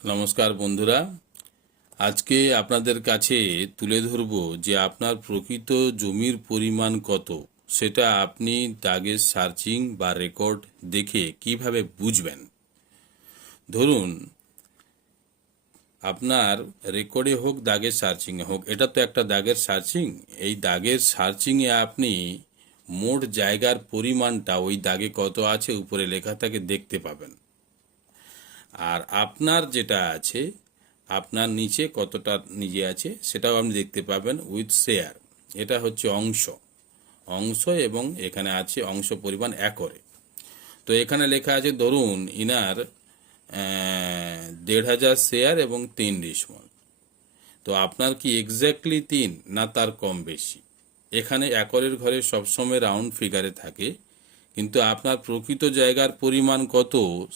নমস্কার বন্ধুরা, আজকে আপনাদের কাছে তুলে ধরব যে আপনার প্রকৃত জমির পরিমাণ কত সেটা আপনি দাগের সার্চিং বা রেকর্ড দেখে কিভাবে বুঝবেন। ধরুন আপনার রেকর্ডে হোক দাগের সার্চিংয়ে হোক, এটা তো একটা দাগের সার্চিং। এই দাগের সার্চিংয়ে আপনি মোট জায়গার পরিমাণটা ওই দাগে কত আছে উপরে লেখা থাকে দেখতে পাবেন। আর আপনার যেটা আছে, আপনার নিচে কতটা নিজে আছে সেটাও আপনি দেখতে পাবেন উইথ শেয়ার। এটা হচ্ছে অংশ অংশ এবং এখানে আছে অংশ পরিমাণ একরে। তো এখানে লেখা আছে ধরুন ইনার ১,৫০০ শেয়ার এবং ৩ ডিসিমল। তো আপনার কি এক্স্যাক্টলি ৩ না তার কম বেশি? এখানে একরের ঘরে সবসময় রাউন্ড ফিগারে থাকে, কিন্তু আপনার প্রকৃত জায়গার পরিমাণ কত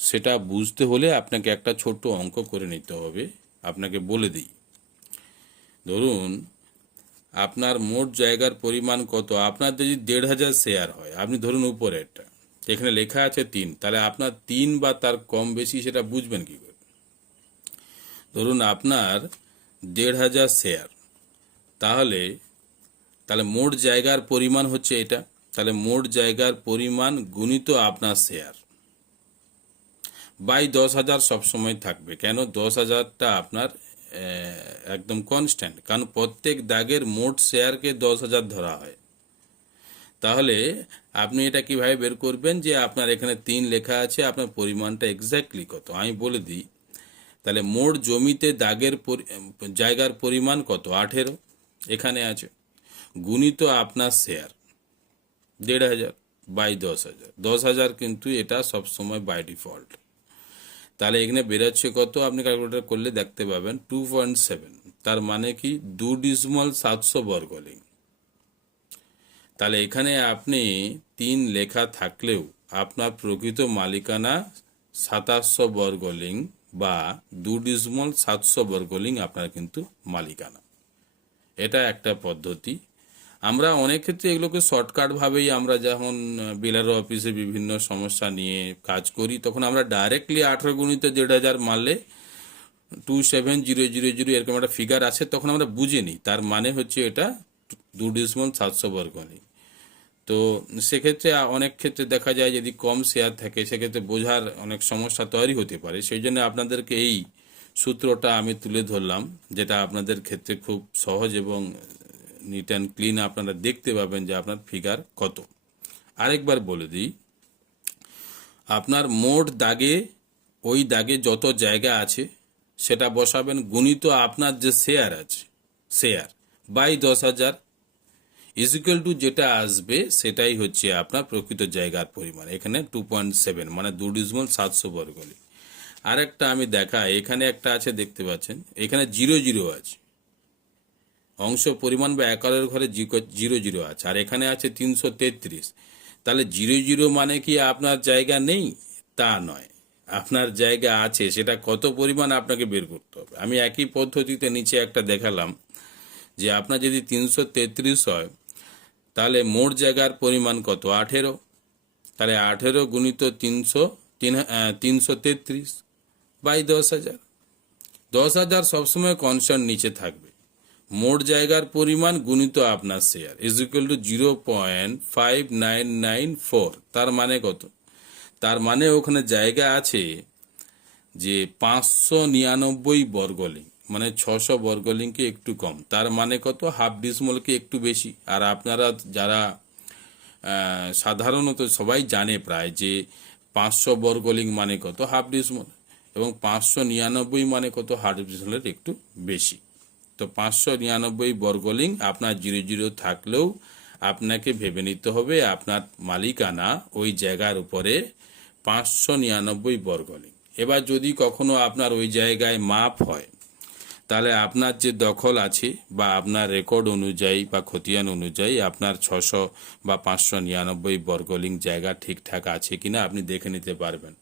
সেটা বুঝতে হলে আপনাকে একটা ছোট্ট অঙ্ক করে নিতে হবে। আপনাকে বলে দিই, ধরুন আপনার মোট জায়গার পরিমাণ কত। আপনার যদি ১,৫০০ শেয়ার হয়, আপনি ধরুন উপরে একটা, এখানে লেখা আছে ৩, তাহলে আপনার ৩ বা তার কম বেশি সেটা বুঝবেন কি করে? ধরুন আপনার ১,৫০০ শেয়ার, তাহলে তাহলে মোট জায়গার পরিমাণ হচ্ছে এটা। তাহলে মোট জায়গার পরিমাণ গুণিত আপনার শেয়ার বাই ১০,০০০ সবসময় থাকবে। কেন ১০,০০০টা আপনার একদম কনস্ট্যান্ট, কারণ প্রত্যেক দাগের মোট শেয়ারকে ১০,০০০ ধরা হয়। তাহলে আপনি এটা কিভাবে বের করবেন যে আপনার এখানে ৩ লেখা আছে, আপনার পরিমাণটা এক্স্যাক্টলি কত আমি বলে দিই। তাহলে মোট জমিতে দাগের জায়গার পরিমাণ কত? ১৮ এখানে আছে, গুণিত আপনার শেয়ার ১,৫০০ বাই ১০,০০০। ১০,০০০ কিন্তু এটা সবসময় বাই ডিফল্ট। তাহলে এখানে বেরোচ্ছে কত? আপনি ক্যালকুলেটর করলে দেখতে পাবেন 2.7। তার মানে কি ২ ডিসিমল ৭০০ বর্গলিং। তাহলে এখানে আপনি ৩ লেখা থাকলেও আপনার প্রকৃত মালিকানা ২৭০০ বর্গলিং বা ২ ডিসিমল ৭০০ বর্গলিং আপনার কিন্তু মালিকানা। এটা একটা পদ্ধতি। আমরা অনেক ক্ষেত্রে এগুলোকে শর্টকাটভাবেই, আমরা যখন বিএলআরও অফিসে বিভিন্ন সমস্যা নিয়ে কাজ করি তখন আমরা ডাইরেক্টলি ১৮ গুণিত ১,৫০০ মারলে ২৭০০০ এরকম একটা ফিগার আছে, তখন আমরা বুঝে নিই তার মানে হচ্ছে এটা ২ ডিসিমল ৭০০ বর্গলিং। তো সেক্ষেত্রে অনেক ক্ষেত্রে দেখা যায় যদি কম শেয়ার থাকে সেক্ষেত্রে বোঝার অনেক সমস্যা তৈরি হতে পারে। সেই জন্য আপনাদেরকে এই সূত্রটা আমি তুলে ধরলাম, যেটা আপনাদের ক্ষেত্রে খুব সহজ এবং নিট অ্যান্ড ক্লিন আপনারা দেখতে পাবেন যে আপনার ফিগার কত। আরেকবার বলে দিই, আপনার মোট দাগে ওই দাগে যত জায়গা আছে সেটা বসাবেন, গুণিত আপনার যে শেয়ার আছে শেয়ার বাই ১০,০০০ ইকুয়াল টু যেটা আসবে সেটাই হচ্ছে আপনার প্রকৃত জায়গার পরিমাণ। এখানে 2.7 মানে ২ ডিসিমল ৭০০ বর্গলিং। আরেকটা আমি দেখাই, এখানে একটা আছে দেখতে পাচ্ছেন, এখানে ০০ আছে, অংশ পরিমাণ বা একরের ঘরে ০০ আছে, আর এখানে আছে ৩৩৩। তাহলে ০০ মানে কি আপনার জায়গা নেই? তা নয়, আপনার জায়গা আছে, সেটা কত পরিমাণ আপনাকে বের করতে হবে। আমি একই পদ্ধতিতে নিচে একটা দেখালাম যে আপনার যদি ৩৩৩ হয় তাহলে মোট জায়গার পরিমাণ কত? ১৮। তাহলে ১৮ গুণিত ৩৩৩ বাই ১০,০০০। ১০,০০০ সবসময় কনস্ট্যান্ট নিচে থাকবে। মোট জায়গার পরিমাণ গুণিত আপনার শেয়ার ইজ ইকুয়াল টু 0.5994। তার মানে কত? তার মানে ওখানে জায়গা আছে যে ৫৯৯ বর্গলিং, মানে ৬০০ বর্গলিংকে একটু কম। তার মানে কত? হাফ ডিসিমলকে একটু বেশি। আর আপনারা যারা সাধারণত সবাই জানে প্রায় যে ৫০০ বর্গলিং মানে কত? হাফ ডিসিমল, এবং ৫৯৯ মানে কত? হাফ ডিসিমলের একটু বেশি। তো ৫৯৯ বর্গলিং আপনার ০০ থাকলেও আপনাকে ভেবে নিতে হবে আপনার মালিকানা ওই জায়গার উপরে ৫৯৯ বর্গলিং। এবার যদি কখনো আপনার ওই জায়গায় মাপ হয়, তাহলে আপনার যে দখল আছে বা আপনার রেকর্ড অনুযায়ী বা খতিয়ান অনুযায়ী আপনার ৬০০ বা ৫৯৯ বর্গলিং জায়গা ঠিকঠাক আছে কিনা আপনি দেখে নিতে পারবেন।